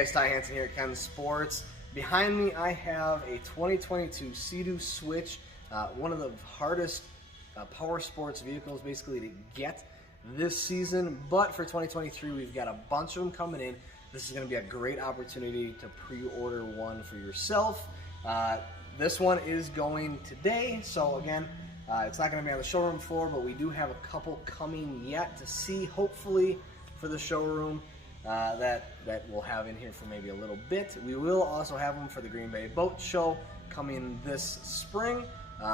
Hey guys, Ty Hansen here at Ken Sports. Behind me I have a 2022 Sea-Doo Switch, one of the hardest power sports vehicles basically to get this season, but for 2023 we've got a bunch of them coming in. This is going to be a great opportunity to pre-order one for yourself. This one is going today, so again, it's not going to be on the showroom floor, but we do have a couple coming yet to see, hopefully, for the showroom. That we'll have in here for maybe a little bit. We will also have them for the Green Bay Boat Show coming this spring.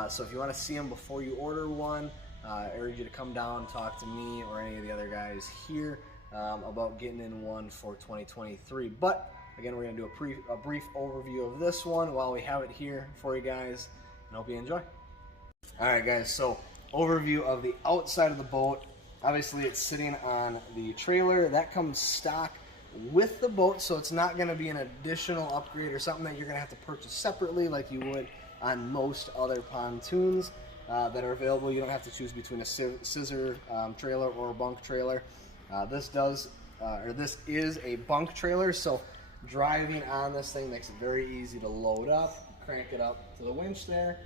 So if you want to see them before you order one, I urge you to come down and talk to me or any of the other guys here about getting in one for 2023. But again, we're going to do a brief overview of this one while we have it here for you guys, and hope you enjoy. Alright guys, so overview of the outside of the boat. Obviously it's sitting on the trailer. That comes stock with the boat, so it's not going to be an additional upgrade or something that you're going to have to purchase separately like you would on most other pontoons that are available. You don't have to choose between a scissor trailer or a bunk trailer. This is a bunk trailer, so driving on this thing makes it very easy to load up, crank it up to the winch there,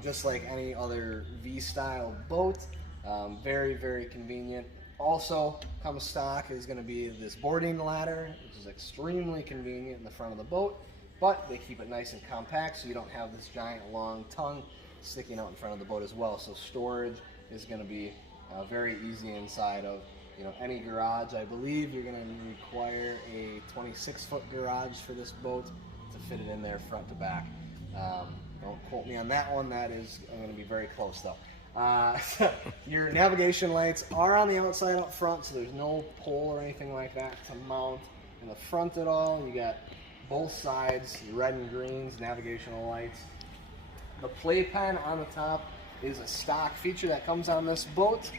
just like any other V-style boat. Very, very convenient. Also, comes stock is going to be this boarding ladder, which is extremely convenient in the front of the boat, but they keep it nice and compact so you don't have this giant long tongue sticking out in front of the boat as well. So storage is going to be very easy inside of any garage. I believe you're going to require a 26-foot garage for this boat to fit it in there front to back. Don't quote me on that one. That is going to be very close though. Your navigation lights are on the outside up front, so there's no pole or anything like that to mount in the front at all. You got both sides, red and greens, navigational lights. The playpen on the top is a stock feature that comes on this boat.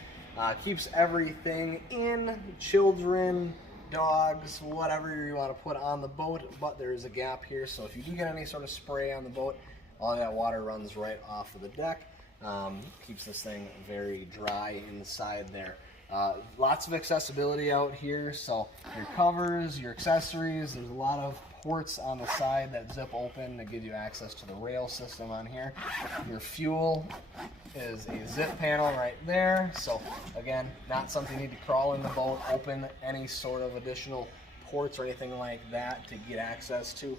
Keeps everything in, children, dogs, whatever you want to put on the boat, but there is a gap here, so if you do get any sort of spray on the boat, all that water runs right off of the deck. Keeps this thing very dry inside there. Lots of accessibility out here, so your covers, your accessories, there's a lot of ports on the side that zip open to give you access to the rail system on here. Your fuel is a zip panel right there, so again, not something you need to crawl in the boat, open any sort of additional ports or anything like that to get access to.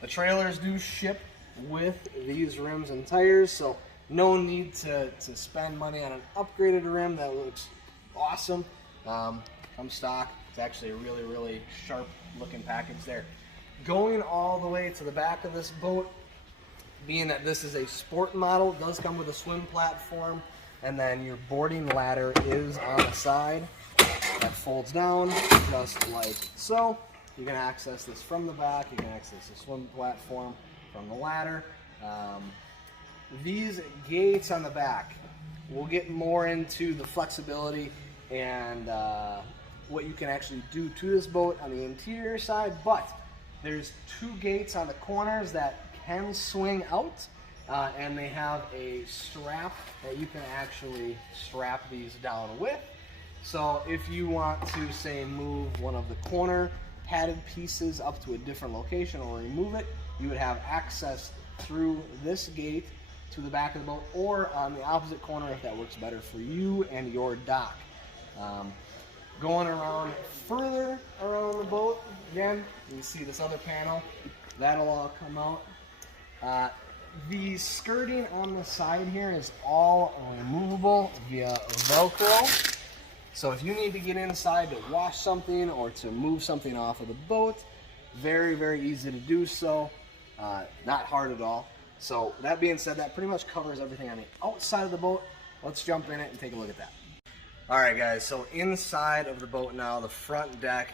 The trailers do ship with these rims and tires, so no need to spend money on an upgraded rim that looks awesome. Comes stock. It's actually a really, really sharp looking package there. Going all the way to the back of this boat, being that this is a sport model, it does come with a swim platform, and then your boarding ladder is on the side. That folds down just like so. You can access this from the back. You can access the swim platform from the ladder. These gates on the back, we'll get more into the flexibility and what you can actually do to this boat on the interior side, but there's two gates on the corners that can swing out, and they have a strap that you can actually strap these down with. So if you want to, say, move one of the corner padded pieces up to a different location or remove it, you would have access through this gate to the back of the boat, or on the opposite corner if that works better for you and your dock. Going around further around the boat, again, you see this other panel. That'll all come out. The skirting on the side here is all removable via Velcro. So if you need to get inside to wash something or to move something off of the boat, very, very easy to do so. Not hard at all. So that being said, that pretty much covers everything on the outside of the boat. Let's jump in it and take a look at that. Alright guys, so inside of the boat now, the front deck.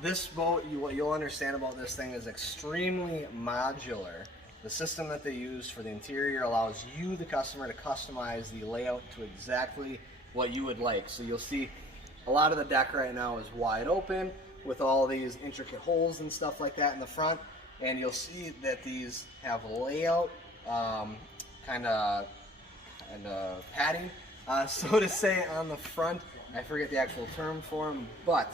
This boat, what you'll understand about this thing is extremely modular. The system that they use for the interior allows you, the customer, to customize the layout to exactly what you would like. So you'll see a lot of the deck right now is wide open with all these intricate holes and stuff like that in the front. And you'll see that these have layout kind of padding, so to say, on the front. I forget the actual term for them, but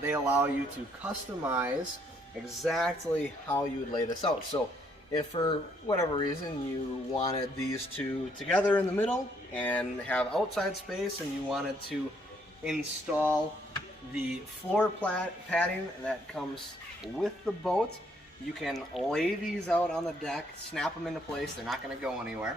they allow you to customize exactly how you would lay this out. So if for whatever reason you wanted these two together in the middle and have outside space, and you wanted to install the floor padding that comes with the boat, you can lay these out on the deck, snap them into place, they're not going to go anywhere,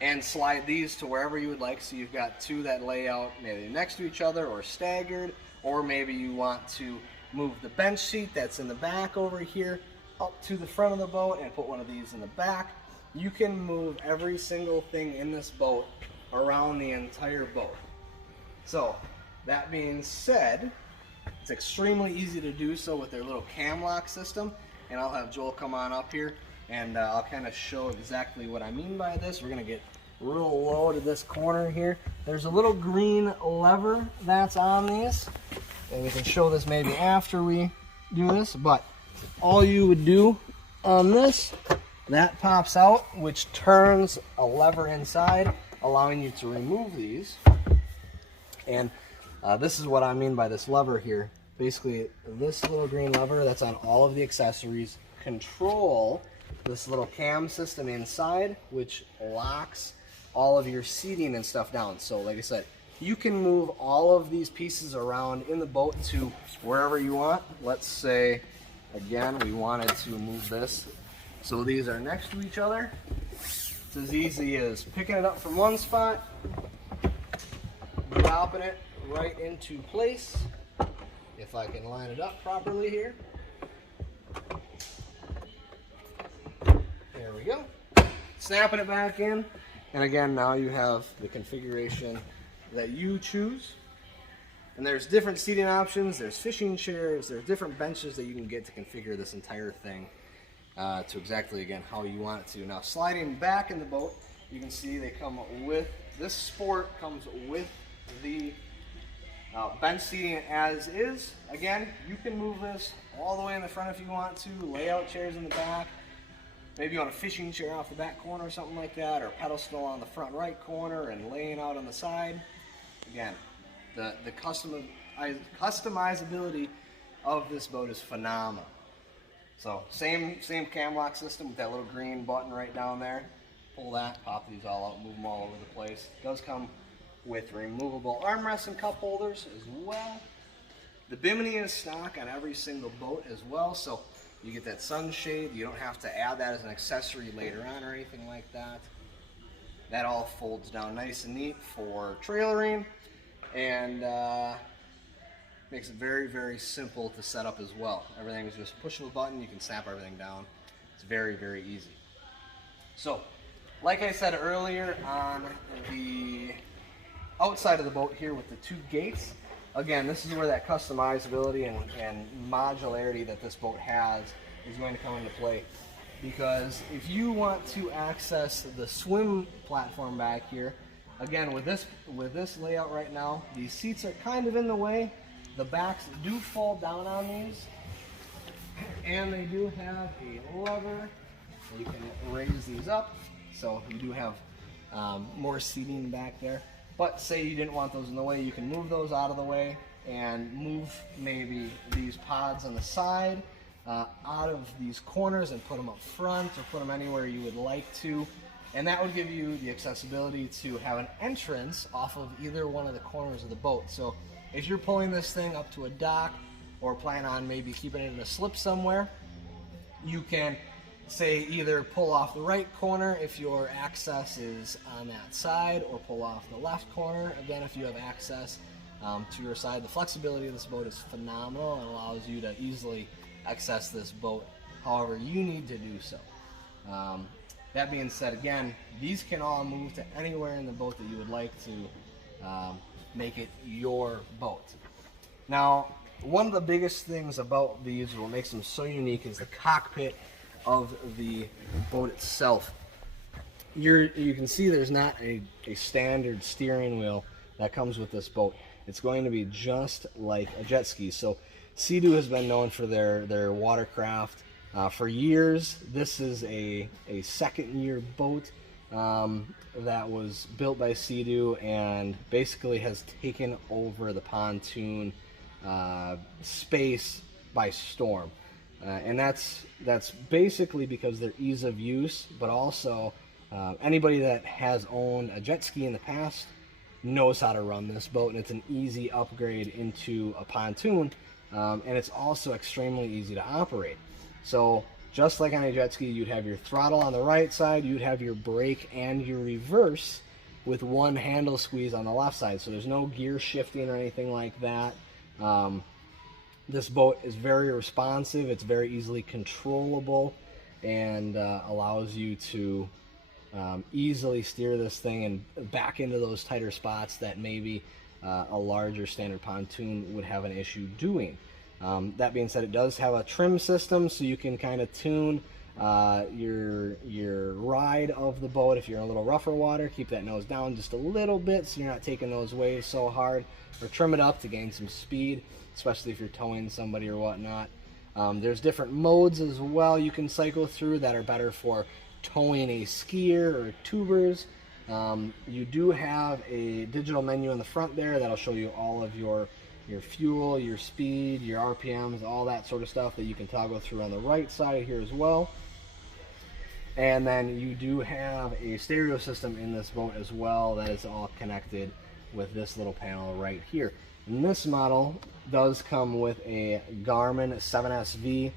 and slide these to wherever you would like. So you've got two that lay out maybe next to each other or staggered, or maybe you want to move the bench seat that's in the back over here up to the front of the boat and put one of these in the back. You can move every single thing in this boat around the entire boat. So that being said, it's extremely easy to do so with their little cam lock system, and I'll have Joel come on up here and I'll kind of show exactly what I mean by this. We're going to get real low to this corner here. There's a little green lever that's on these, and we can show this maybe after we do this, but all you would do on this, that pops out, which turns a lever inside, allowing you to remove these. And this is what I mean by this lever here. Basically, this little green lever that's on all of the accessories control this little cam system inside, which locks all of your seating and stuff down. So like I said, you can move all of these pieces around in the boat to wherever you want. Let's say, again, we wanted to move this so these are next to each other. It's as easy as picking it up from one spot, dropping it right into place. If I can line it up properly here. There we go. Snapping it back in. And again, now you have the configuration that you choose. And there's different seating options, there's fishing chairs, there's different benches that you can get to configure this entire thing to exactly, again, how you want it to. Now, sliding back in the boat, you can see they come with, this Sport comes with the bench seating as is. Again, you can move this all the way in the front if you want to, lay out chairs in the back. Maybe you want a fishing chair off the back corner or something like that, or a pedestal on the front right corner and laying out on the side. Again, the customizability of this boat is phenomenal. So same cam lock system with that little green button right down there. Pull that, pop these all out, move them all over the place. It does come with removable armrests and cup holders as well. The bimini is stock on every single boat as well, so you get that sunshade. You don't have to add that as an accessory later on or anything like that. That all folds down nice and neat for trailering, and makes it very, very simple to set up as well. Everything's just push of a button, you can snap everything down. It's very, very easy. So, like I said earlier, on the outside of the boat here with the two gates, again, this is where that customizability and modularity that this boat has is going to come into play. Because if you want to access the swim platform back here, again, with this layout right now, these seats are kind of in the way. The backs do fall down on these, and they do have a lever. You can raise these up, so you do have more seating back there. But say you didn't want those in the way, you can move those out of the way and move maybe these pods on the side out of these corners and put them up front, or put them anywhere you would like to. And that would give you the accessibility to have an entrance off of either one of the corners of the boat. So if you're pulling this thing up to a dock, or plan on maybe keeping it in a slip somewhere, you can say either pull off the right corner if your access is on that side, or pull off the left corner, again, if you have access to your side. The flexibility of this boat is phenomenal and allows you to easily access this boat however you need to do so. That being said, again, these can all move to anywhere in the boat that you would like to make it your boat. Now, one of the biggest things about these, what makes them so unique, is the cockpit of the boat itself. You can see there's not a standard steering wheel that comes with this boat. It's going to be just like a jet ski. So Sea-Doo has been known for their watercraft for years. This is a second-year boat that was built by Sea-Doo and basically has taken over the pontoon space by storm. And that's basically because their ease of use, but also anybody that has owned a jet ski in the past knows how to run this boat, and it's an easy upgrade into a pontoon, and it's also extremely easy to operate. So just like on a jet ski, you'd have your throttle on the right side, you'd have your brake and your reverse with one handle squeeze on the left side, so there's no gear shifting or anything like that. This boat is very responsive, it's very easily controllable, and allows you to easily steer this thing and back into those tighter spots that maybe a larger standard pontoon would have an issue doing. That being said, it does have a trim system, so you can kind of tune your ride of the boat. If you're in a little rougher water, keep that nose down just a little bit so you're not taking those waves so hard, or trim it up to gain some speed, especially if you're towing somebody or whatnot. There's different modes as well you can cycle through that are better for towing a skier or tubers. You do have a digital menu in the front there that'll show you all of your fuel, your speed, your RPMs, all that sort of stuff that you can toggle through on the right side here as well. And then you do have a stereo system in this boat as well that is all connected with this little panel right here. And this model does come with a Garmin 7SV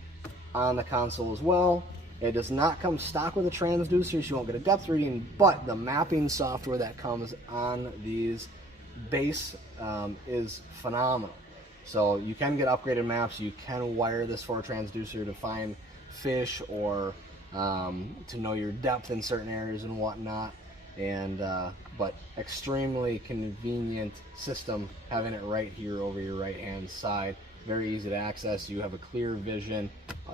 on the console as well. It does not come stock with a transducer, so you won't get a depth reading, but the mapping software that comes on these base is phenomenal. So you can get upgraded maps, you can wire this for a transducer to find fish or to know your depth in certain areas and whatnot. And but extremely convenient system, having it right here over your right hand side. Very easy to access. You have a clear vision.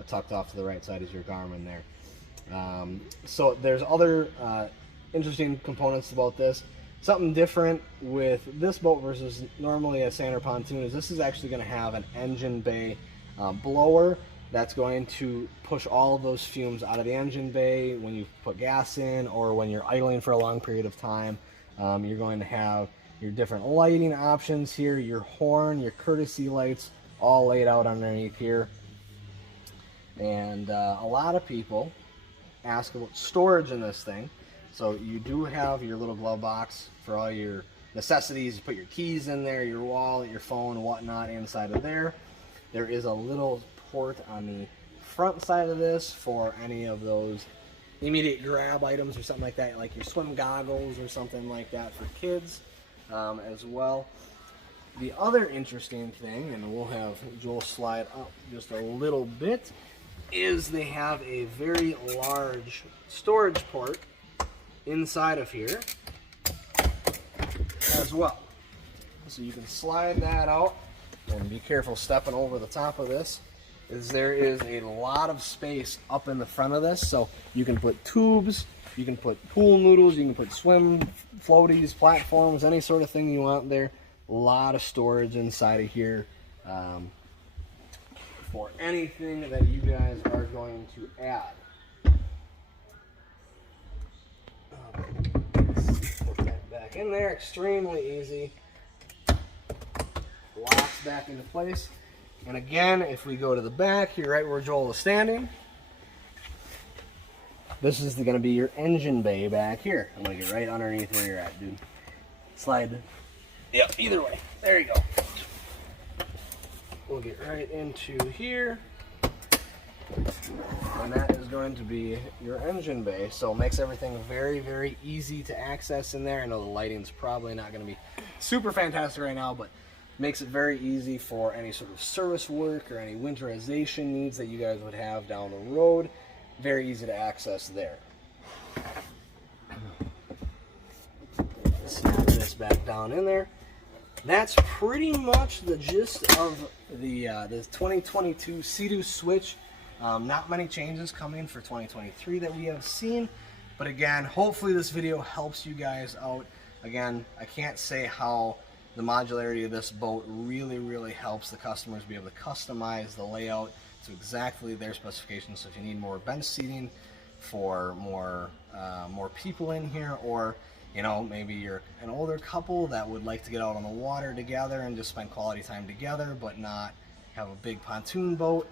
Tucked off to the right side is your Garmin there. So there's other interesting components about this. Something different with this boat versus normally a standard pontoon is this is actually going to have an engine bay blower that's going to push all of those fumes out of the engine bay when you put gas in or when you're idling for a long period of time. You're going to have your different lighting options here, your horn, your courtesy lights, all laid out underneath here. And a lot of people ask about storage in this thing. So you do have your little glove box for all your necessities. You put your keys in there, your wallet, your phone, whatnot inside of there. There is a little port on the front side of this for any of those immediate grab items or something like that, like your swim goggles or something like that for kids as well. The other interesting thing, and we'll have Joel slide up just a little bit, is they have a very large storage port inside of here as well. So you can slide that out, and be careful stepping over the top of this, is there is a lot of space up in the front of this. So you can put tubes, you can put pool noodles, you can put swim floaties, platforms, any sort of thing you want there. A lot of storage inside of here for anything that you guys are going to add. Put that back in there, extremely easy. Locks back into place. And again, if we go to the back here, right where Joel is standing, this is going to be your engine bay back here. I'm going to get right underneath where you're at, dude. Slide. Yep, either way. There you go. We'll get right into here. And that is going to be your engine bay. So it makes everything very, very easy to access in there. I know the lighting's probably not going to be super fantastic right now, but makes it very easy for any sort of service work or any winterization needs that you guys would have down the road. Very easy to access there. Snap this back down in there. That's pretty much the gist of the 2022 Sea-Doo Switch. Not many changes coming for 2023 that we have seen, but again, hopefully this video helps you guys out. Again, I can't say how the modularity of this boat really, really helps the customers be able to customize the layout to exactly their specifications. So if you need more bench seating for more people in here, or you know, maybe you're an older couple that would like to get out on the water together and just spend quality time together, but not have a big pontoon boat.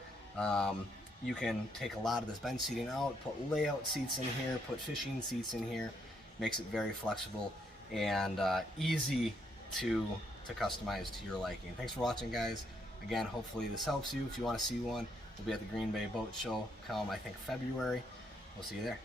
You can take a lot of this bench seating out, put layout seats in here, put fishing seats in here. Makes it very flexible and easy to customize to your liking. Thanks for watching, guys. Again, hopefully this helps you. If you want to see one, we'll be at the Green Bay Boat Show come, I think, February. We'll see you there.